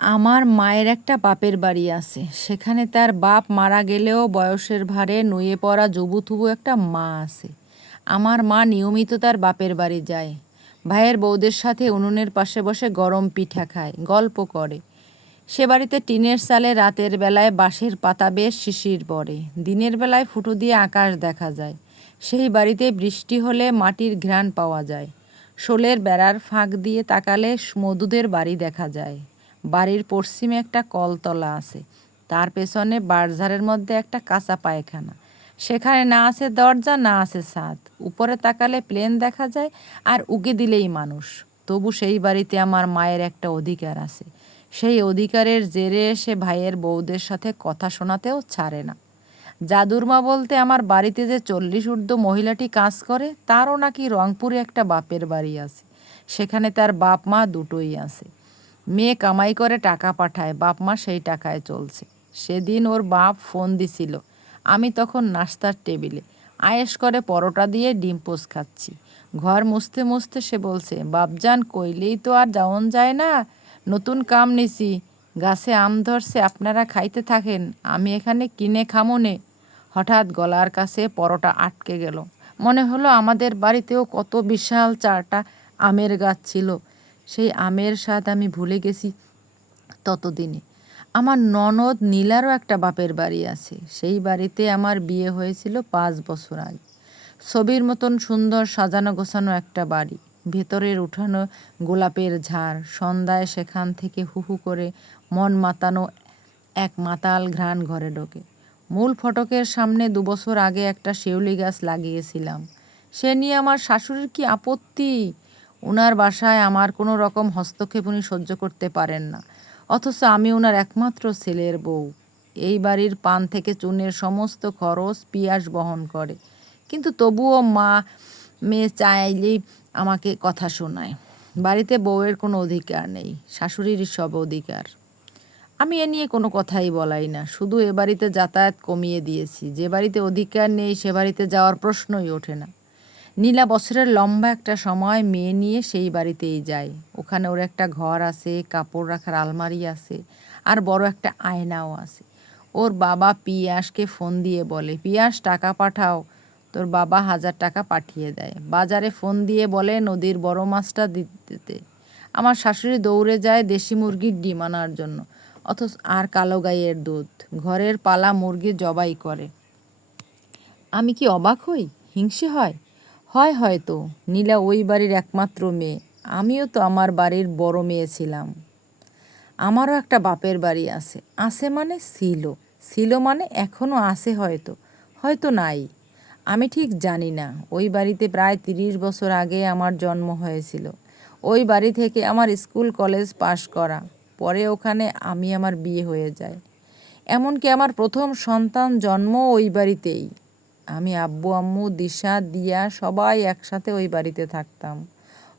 আমার মায়ের একটা বাপের বাড়ি আছে। সেখানে তার বাপ মারা গেলেও বয়সের ভারে নুয়ে পড়া জুবুথুবু একটা মা আছে। আমার মা নিয়মিত তার বাপের বাড়ি যায়। ভাইয়ের বউদের সাথে উনুনের পাশে বসে গরম পিঠা খায়, গল্প করে। সে বাড়িতে টিনের চালে রাতের বেলায় বাঁশের পাতা বেশ শিশির পড়ে, দিনের বেলায় ফুটো দিয়ে আকাশ দেখা যায়। সেই বাড়িতে বৃষ্টি হলে মাটির ঘ্রাণ পাওয়া যায়। শোলের বেড়ার ফাঁক দিয়ে তাকালে মধুদের বাড়ি দেখা যায়। বাড়ির পশ্চিমে একটা কলতলা আছে, তার পেছনে বাঁশঝাড়ের মধ্যে একটা কাঁচা পায়খানা। সেখানে না আছে দরজা, না আছে ছাদ। উপরে তাকালে প্লেন দেখা যায়, আর উকি দিলেই মানুষ। তবু সেই বাড়িতে আমার মায়ের একটা অধিকার আছে। সেই অধিকারের জেরে সে ভাইয়ের বউদের সাথে কথা শোনাতেও ছাড়ে না। জাদুর মা বলতে আমার বাড়িতে যে 40 ঊর্ধ্ব মহিলাটি কাজ করে, তারও নাকি রংপুরে একটা বাপের বাড়ি আছে। সেখানে তার বাপ মা দুটোই আছে। মেয়ে কামাই করে টাকা পাঠায়, বাপ মা সেই টাকায় চলছে। সেদিন ওর বাপ ফোন দিছিল। আমি তখন নাস্তার টেবিলে আয়েশ করে পরোটা দিয়ে ডিম পোচ খাচ্ছি। ঘর মুছতে মুছতে সে বলছে, বাপজান কইলেই তো আর যাওন যায় না, নতুন কাম নিছি, গাছে আম ধরছে, আপনারা খাইতে থাকেন, আমি এখানে কিনে খামোনে। হঠাৎ গলার কাছে পরোটা আটকে গেল। মনে হলো আমাদের বাড়িতেও কত বিশাল 4টা আমের গাছ ছিল। সেই আমের স্বাদ আমি ভুলে গেছি ততদিনে। আমার ননদ নীলারও একটা বাপের বাড়ি আছে। সেই বাড়িতে আমার বিয়ে হয়েছিল 5 বছর আগে। ছবির মতন সুন্দর সাজানো গোছানো একটা বাড়ি। ভেতরের উঠানো গোলাপের ঝাড়, সন্ধ্যায় সেখান থেকে হু হু করে মন মাতানো এক মাতাল ঘ্রাণ ঘরে ঢোকে। মূল ফটকের সামনে 2 বছর আগে একটা শিউলি গাছ লাগিয়েছিলাম। সে নিয়ে আমার শাশুড়ির কি আপত্তি! উনার বাসায় আমার কোনো রকম হস্তক্ষেপ উনি সহ্য করতে পারেন না। অথচ আমি উনার একমাত্র ছেলের বউ। এই বাড়ির পান থেকে চুনের সমস্ত খরচ পিয়াস বহন করে। কিন্তু তবুও মেয়ে চাইলেই আমাকে কথা শোনায়। বাড়িতে বউয়ের কোনো অধিকার নেই, শাশুড়ির সব অধিকার। আমি এ নিয়ে কোনো কথাই বলাই না, শুধু এ বাড়িতে যাতায়াত কমিয়ে দিয়েছি। যে বাড়িতে অধিকার নেই সে বাড়িতে যাওয়ার প্রশ্নই ওঠে না। নীলা বছরের লম্বা একটা সময় মেয়ে নিয়ে সেই বাড়িতেই যায়। ওখানে ওর একটা ঘর আছে, কাপড় রাখার আলমারি আছে, আর বড় একটা আয়নাও আছে। ওর বাবা পিয়াসকে ফোন দিয়ে বলে, পিয়াস টাকা পাঠাও। তোর বাবা 1000 টাকা পাঠিয়ে দেয়। বাজারে ফোন দিয়ে বলে নদীর বড় মাছটা দিতে। আমার শাশুড়ি দৌড়ে যায় দেশি মুরগির ডিম আনার জন্য, অথচ আর কালো গাইয়ের দুধ। ঘরের পালা মুরগি জবাই করে। আমি কি অবাক হই? হিংসে হয়? হয় হয়তো। নীলা ওই বাড়ির একমাত্র মেয়ে। আমিও তো আমার বাড়ির বড় মেয়ে ছিলাম। আমারও একটা বাপের বাড়ি আছে। আছে মানে ছিল, ছিল মানে এখনও আছে হয়তো, হয়তো নাই। আমি ঠিক জানি না। ওই বাড়িতে প্রায় 30 বছর আগে আমার জন্ম হয়েছিল। ওই বাড়ি থেকে আমার স্কুল কলেজ পাশ করা। পরে ওখানে আমার বিয়ে হয়ে যায়। এমনকি আমার প্রথম সন্তান জন্ম ওই বাড়িতেই। আমি আব্বু আম্মু দিশা দিয়া সবাই একসাথে ওই বাড়িতে থাকতাম।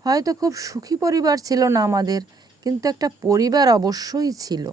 হয়তো খুব সুখী পরিবার ছিল না আমাদের, কিন্তু একটা পরিবার অবশ্যই ছিল।